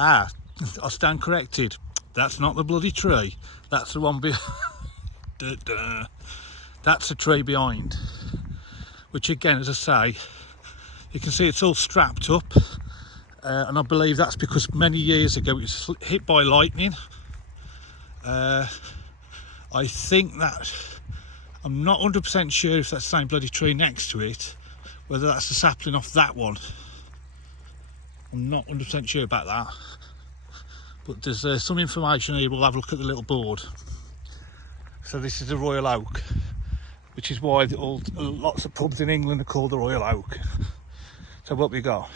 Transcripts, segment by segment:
Ah, I stand corrected. That's not the bloody tree. That's the one behind. That's the tree behind. Which again, as I say, you can see it's all strapped up. And I believe that's because many years ago it was hit by lightning. I think that, I'm not 100% sure if that's the same bloody tree next to it, whether that's the sapling off that one. I'm not 100% sure about that. But there's some information here. We'll have a look at the little board. So this is the Royal Oak, which is why lots of pubs in England are called the Royal Oak. So what we got?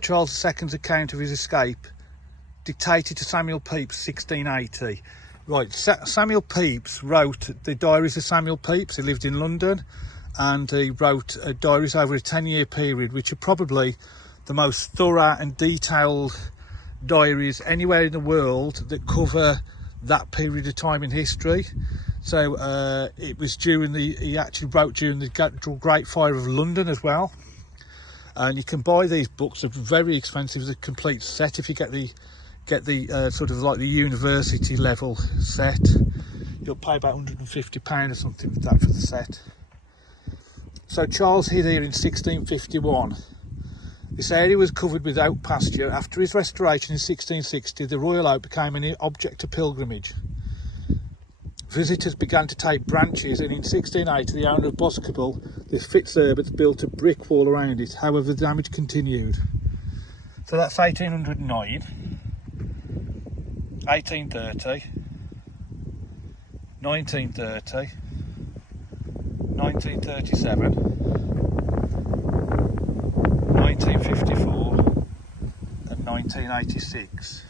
Charles II's account of his escape, dictated to Samuel Pepys, 1680. Right, Samuel Pepys wrote the diaries of Samuel Pepys. He lived in London, and he wrote diaries over a 10-year period, which are probably the most thorough and detailed diaries anywhere in the world that cover that period of time in history. So it was he actually wrote during the Great Fire of London as well. And you can buy these books. They're very expensive. It's a complete set. If you get the sort of like the university level set, you'll pay about £150 or something for that for the set. So Charles hid here in 1651. This area was covered with oak pasture. After his restoration in 1660, the Royal Oak became an object of pilgrimage. Visitors began to take branches, and in 1680 the owner of Boscobel, the Fitzherberts, built a brick wall around it. However, the damage continued. So that's 1809, 1830, 1930, 1937, 1954 and 1986.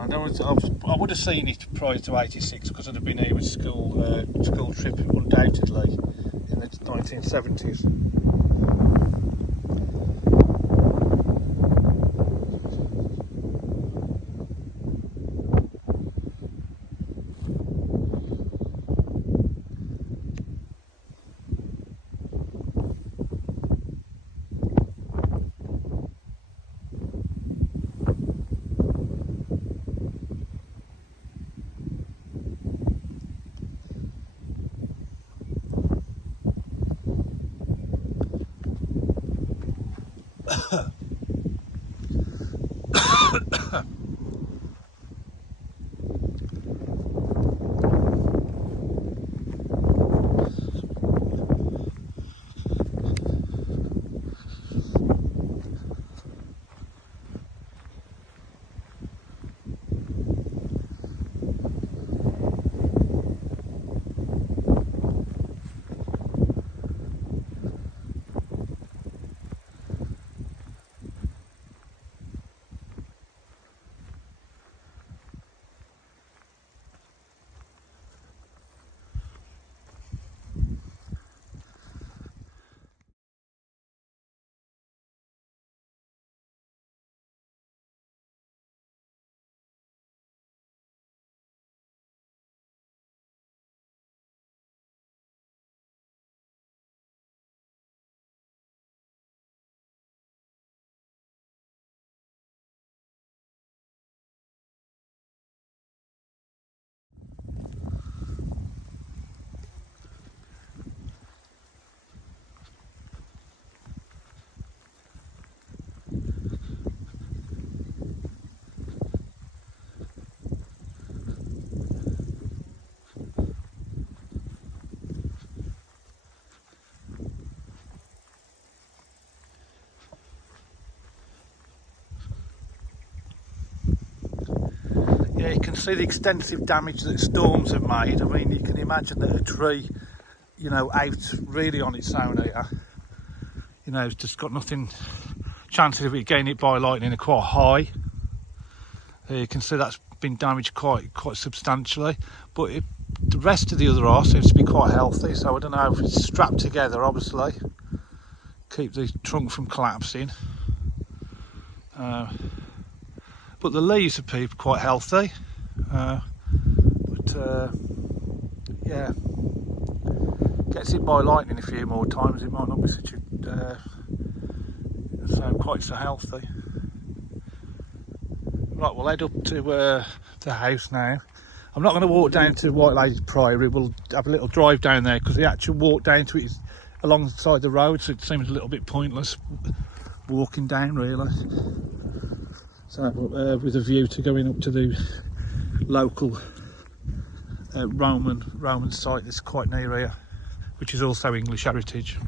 I would have seen it prior to 86 because I'd have been here with school trip undoubtedly in the 1970s. Yeah, you can see the extensive damage that storms have made. I mean, you can imagine that a tree, out really on its own here, it's just got nothing. Chances of it getting hit by lightning are quite high. You can see that's been damaged quite substantially, but the rest of the other arse seems to be quite healthy. So I don't know if it's strapped together, obviously, keep the trunk from collapsing. But the leaves are quite healthy. Yeah. gets hit by lightning a few more times, it might not be such a quite so healthy. Right, we'll head up to the house now. I'm not going to walk down to White Lady Priory. We'll have a little drive down there because the actual walk down to it is alongside the road, so it seems a little bit pointless walking down really. So with a view to going up to the local Roman site that's quite near here, which is also English heritage.